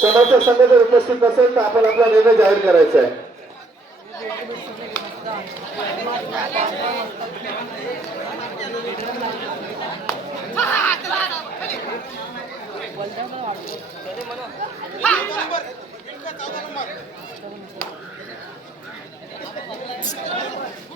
समर्थक संघ जर उपस्थित नसेल तर आपण आपला निर्णय जाहीर करायचा आहे.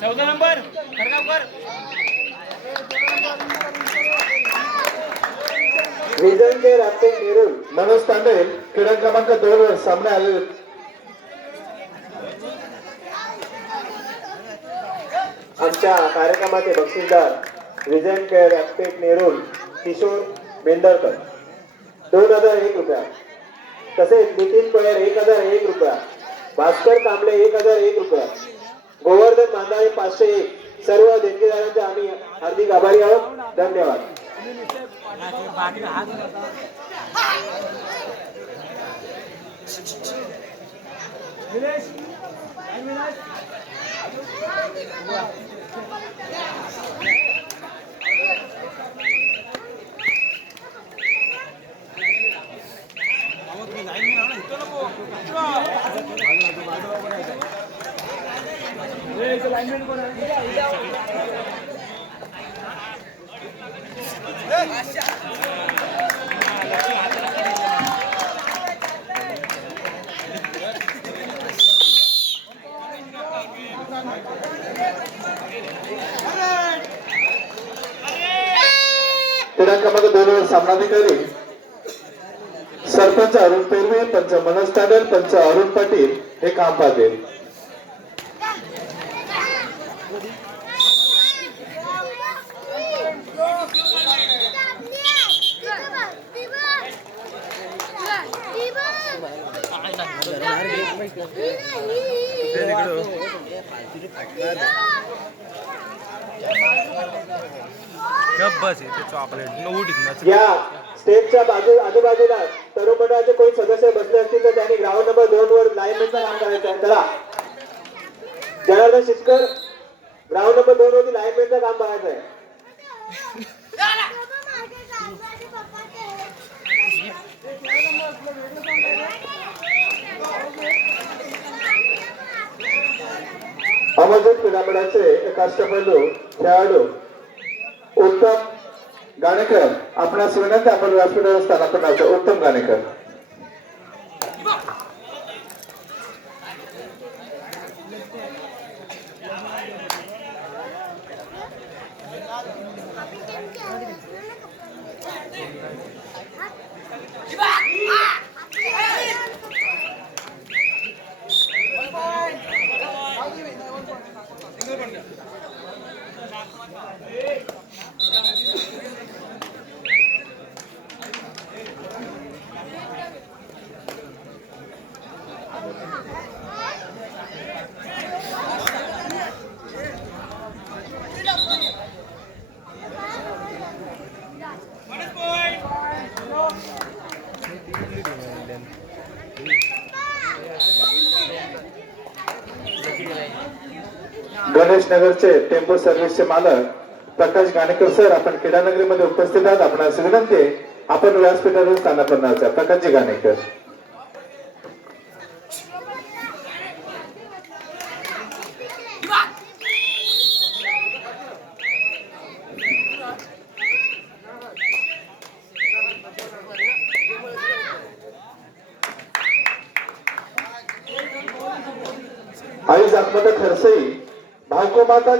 चौदा नंबर खरगावकर विजन के राते नेरुल मनोज तांबे क्रीडा क्रमांक 2 वर सामने आले. आमच्या कार्यक्रमाचे बक्षीसदार विजन के राते नेरुल किशोर बेंदरकर 2001 रुपया. तसेच नितीन कोयर 1001 रुपया. भास्कर कांबळे 1001 रुपया. गोवर्धन मांदाळे 501. सर्व देणगीदारांचे आम्ही हार्दिक आभारी आहोत. धन्यवाद. क्रीडा क्रमांक 2 वर सामनाधिकारी सरपंच अरुण पेरवे, पंच मनोज तांडेल, पंच अरुण पाटील हे काम पाहतील. या स्टेजच्या आजूबाजूला तरुण मंडळाचे कोणी सदस्य बसले असतील तर त्यांनी ग्राउंड नंबर 2 वर लाईनमॅनचं काम करायचं आहे. चला जनार्दन शिटकर, ग्राउंड नंबर 2 वरती लाईनमॅनचं काम बघायचं आहे. अमरजीत क्रीडा मंडळाचे काष्टपैलू खेळाडू उत्तम गाणेकर आपणास विनंती, आपण व्यासपीठावर स्थानापन्न व्हायचं. उत्तम गाणेकर. गणेश नगरचे टेम्पो सर्व्हिसचे मालक प्रकाश गाणेकर सर आपण क्रीडानगरीमध्ये उपस्थित आहात. आपणास विनंती, आपण व्यासपीठावर स्थानापन्न व्हायचं. प्रकाशजी गाणेकर. आई जागमाता खरसई भावको माता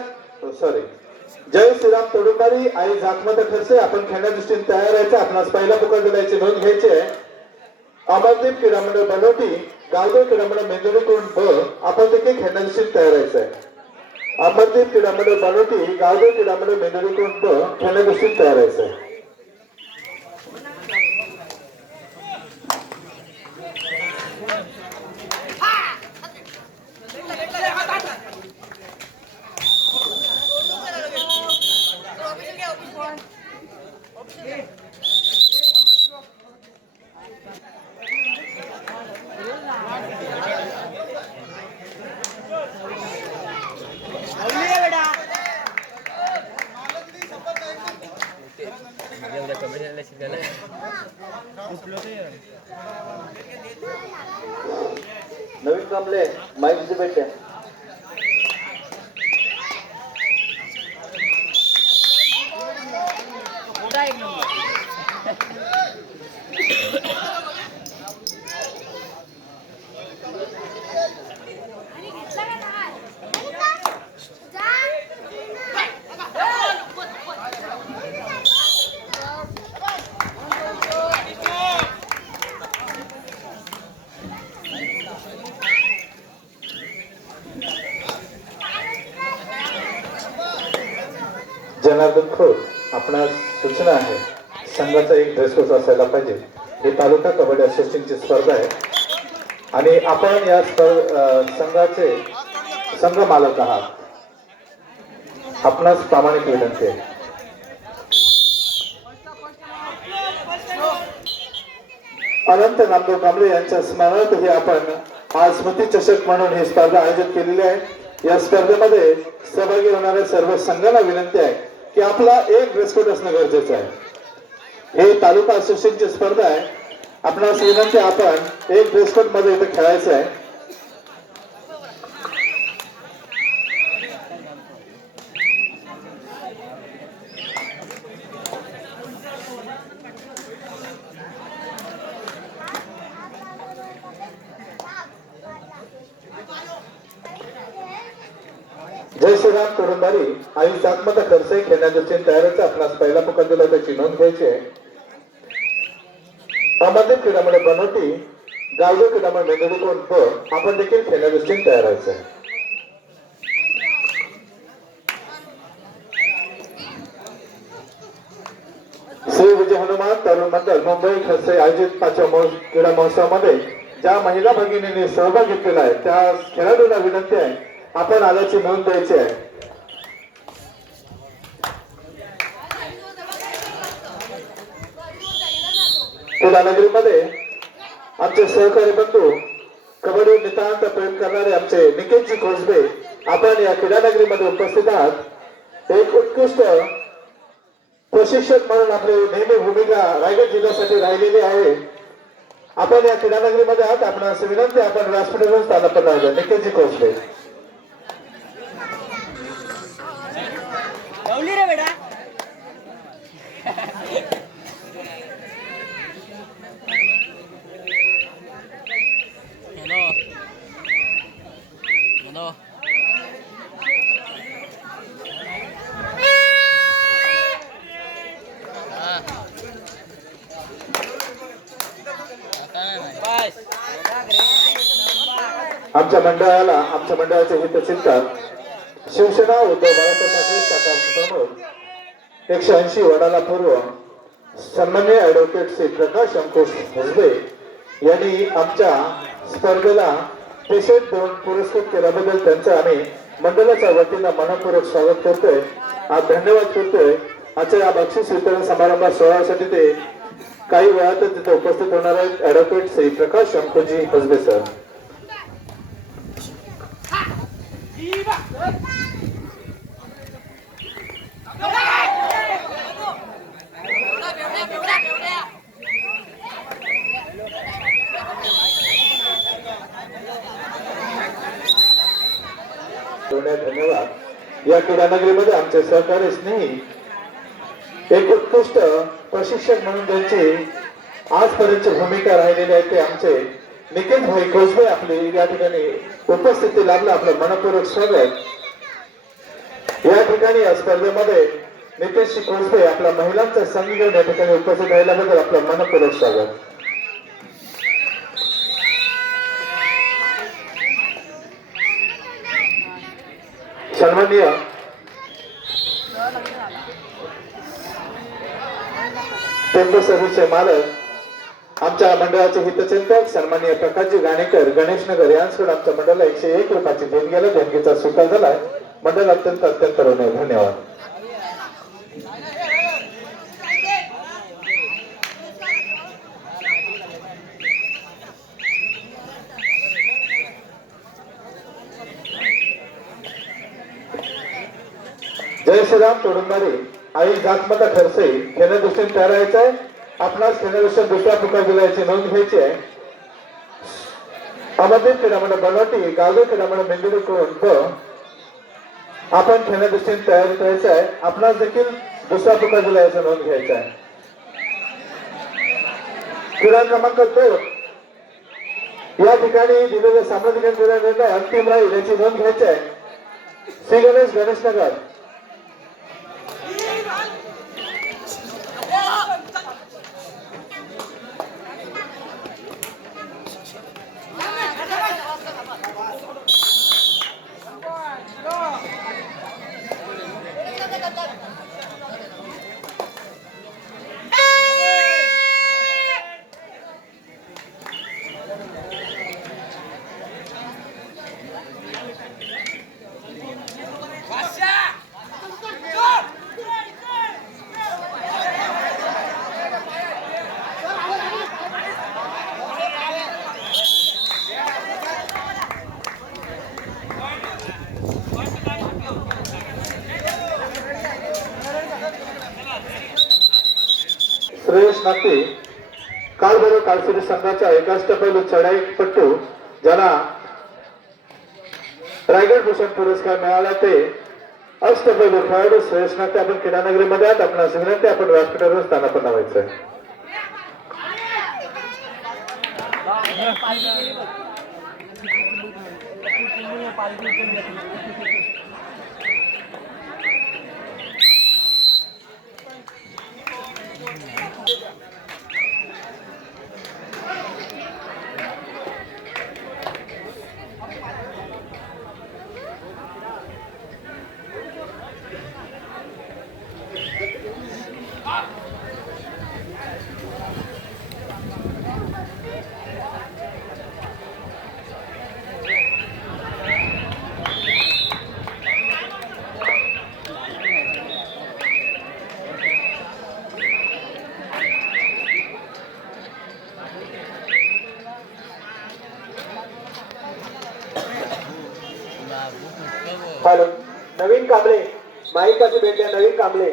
जय श्रीराम तोडुंबारी आई जागमाता खरसई आपण खेळण्या दृष्टीने तयार राहायचं. आपणास पहिला पुकार दिलायची नोंद घ्यायची. अमरदीप क्रीडा मंडळ बनवटी, गावदेव क्रीडा मंडळ मेंदुरीकडून ब आपण देखील खेळण्या दृष्टीने तयार राहायचं आहे. अमरदीप क्रीडा मंडळ बनवटी, गावदेव क्रीडा मंडळ मेंदुरीकडून ब खेळण्या दृष्टीने तयार राहायचं आहे. नवीन कामले माईक भेटते. जनार्दन खोत आपणास सूचना आहे, संघाचा एक ड्रेस कोड असायला पाहिजे. ही तालुका कबड्डी असोसिएशनची स्पर्धा आहे आणि आपण या संघाचे संघ मालक आहात. आपणास प्रामाणिक विनंती आहे. अनंत नामदेव कांबळे यांच्या स्मरणार्थ ही आपण आज स्मृती चषक म्हणून ही स्पर्धा आयोजित केलेली आहे. या स्पर्धेमध्ये सहभागी होणाऱ्या सर्व संघांना विनंती आहे की आपला एक ड्रेस कोड असणं गरजेचं आहे. हे तालुका असोसिएशनची स्पर्धा आहे. आपणास विनंती, आपण एक ड्रेस कोड मध्ये इथे खेळायचं आहे. जय श्रीराम तोडंबारी आई जातमाता खरसे खेळण्या दृष्टीने तयारीचा आपणास पहिला पुकार दिला, त्याची नोंद घ्यायची आहे. अमरदीप क्रीडामंडळ बनवटी, गावदेव क्रीडामंडळ मेंदुडीकोण आपण देखील खेळण्या दृष्टीने तयार व्हायचं आहे. श्री विजय हनुमान तरुण मंडळ मुंबई खरसे आयोजित 5व्या क्रीडा महोत्सवामध्ये ज्या महिला भगिनींनी सहभाग घेतलेला आहे त्या खेळाडूंना विनंती आहे, आपण आल्याची नोंद द्यायची आहे. क्रीडानगरीमध्ये आमचे सहकारी बंधू कबड्डी नितांत प्रेम करणारे आमचे निकेतजी खोसबे आपण या क्रीडानगरीमध्ये उपस्थित आहात. एक उत्कृष्ट प्रशिक्षक म्हणून आपली नेहमी भूमिका रायगड जिल्ह्यासाठी राहिलेली आहे. आपण या क्रीडानगरीमध्ये आहात, आपण असं विनंती, आपण व्यासपीठावरून स्थानापन्न आहोत. निकेतजी खोसबे रे बेटा हेलो हेलो आमच्या मंडळाचे हितचिंतक शिवसेना उद्धव बाळासाहेब ठाकरे शाखा प्रमुख 180 वडाला पूर्व सन्माननीय ऍडव्होकेट श्री प्रकाश अंकुश हुसबे यांनी आमच्या स्पर्धेला पेशंट देऊन पुरस्कृत केल्याबद्दल त्यांचं आम्ही मंडळाच्या वतीनं मनपूर्वक स्वागत करतोय, आज धन्यवाद करतोय. आजच्या या बक्षीस वितरण समारंभात सोहळ्यासाठी ते काही वेळातच तिथे उपस्थित होणार आहेत. Advocate Shri Prakash Ankushji हुसबे sir. धन्यवाद. या क्रीडानगरीमध्ये आमचे सहकारी स्नेही एक उत्कृष्ट प्रशिक्षक म्हणून ज्यांची आजपर्यंतची भूमिका राहिलेली आहे ते आमचे निकेत भाई खोसबे आपली या ठिकाणी उपस्थिती लाभलं, आपलं मनपूर्वक स्वागत. या ठिकाणी या स्पर्धेमध्ये नितेश खोसबे आपला महिलांचा संघ घेऊन या ठिकाणी उपस्थित राहिल्याबद्दल आपलं मनपूर्वक स्वागत. सन्माननीय टेम्पो सर्व्हिसचे मालक आमच्या मंडळाचे हितचिंतक सन्माननीय प्रकाशजी गाणेकर गणेशनगर यांच्याकडे आमच्या मंडळाला 101 रुपयाची देणगी देणगीचा स्वीकार झालाय. मंडळ अत्यंत ऋणी. धन्यवाद. जय श्रीराम तोडंबारी आई जातमाता खरसे खेळण्या दृष्टीने तयार व्हायचं आहे. आपणास खेळण्या दृष्टीने दुसऱ्या पुकार दिला याची नोंद घ्यायची आहे. अमरदीप क्रीडामंडळ बनवटी गावदेव क्रीडामंडळ मेंदुरी कोण ब आपण खेळण्या दृष्टीने तयारी करायचं आहे. आपणास देखील दुसरा पुकार दिला याचा नोंद घ्यायचा आहे. क्रीडा क्रमांक 2 या ठिकाणी दिलेल्या सामना ठिकाणी दिलेला निर्णय अंतिम राहील याची नोंद घ्यायची आहे. श्री गणेश गणेशनगर श्रेयस नाते कालबरोबर कालसिरी संघाच्या एकाष्टपैलू चढाईपटू ज्यांना रायगड भूषण पुरस्कार मिळाला ते अष्टपैलू खेळाडू श्रेयस नाते आपण क्रीडानगरीमध्ये आहात. आपणास विनंती आपण व्यासपीठावर स्थानापन्न व्हायचं आहे. हॅलो, नवीन कांबळे माईक पाशी भेटले. नवीन कांबळे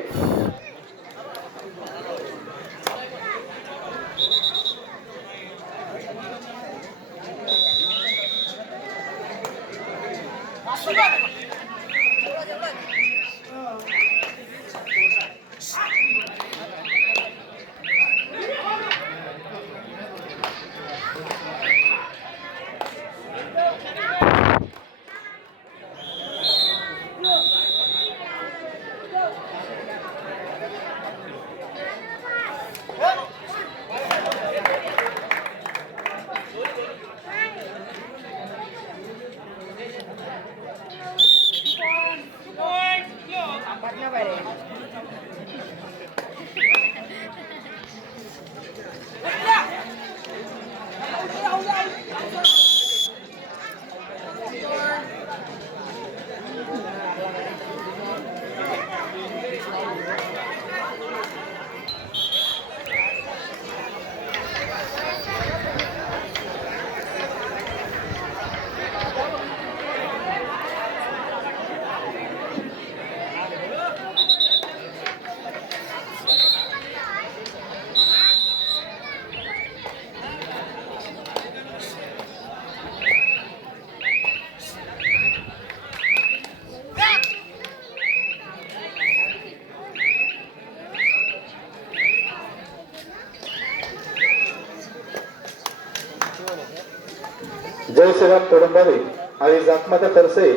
जय श्रीराम तोडंबारी आणि जाकमाता खरसे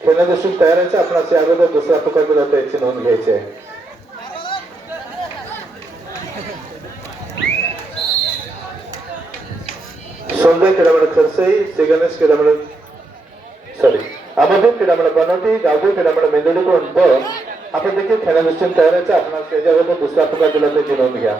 खेळण्या दृष्टीने तयारायचं. आपणास या अगोदर दुसरा पुकार दिला होता याची नोंद घ्यायची आहे. सोनदेव क्रीडामंडळ खरसई, श्री गणेश क्रीडामंडळ अमरदीप क्रीडामंडळ बनवटी गावदेव क्रीडामंडळ मेंदुरी कोण ब आपण देखील खेळण्या दृष्टीने तयारायचं. आपणास त्याच्या अगोदर दुसरा पुकार दिला होता याची नोंद घ्या.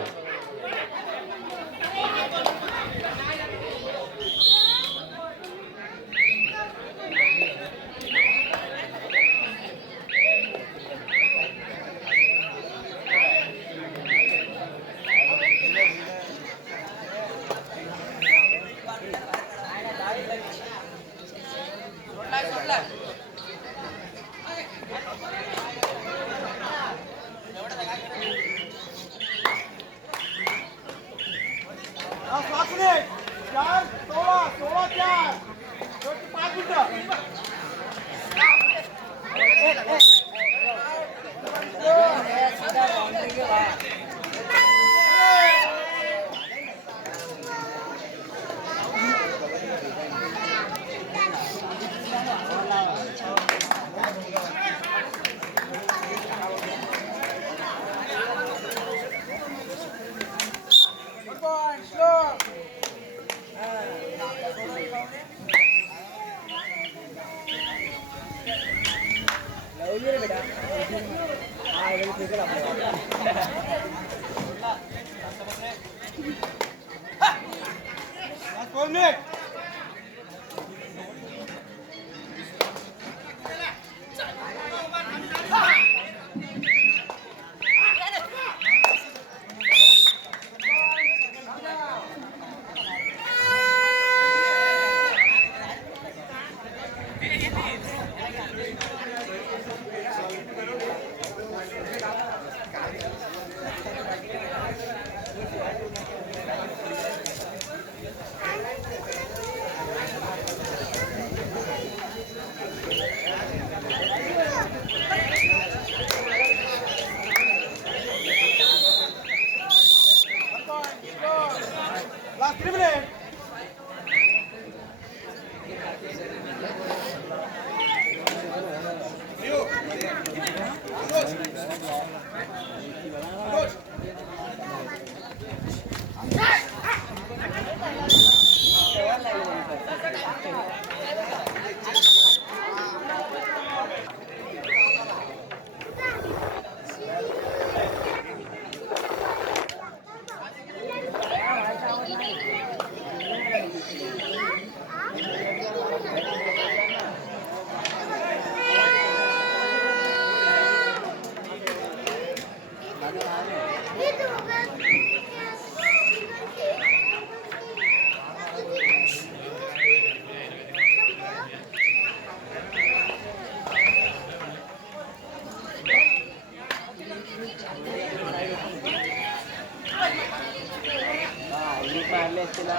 मारले असते ना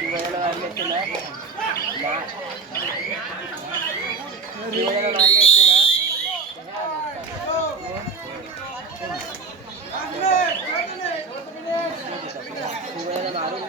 दिवाळीला मारले असते ना दिवाळीला मारले असते ना दिवाळीला मारून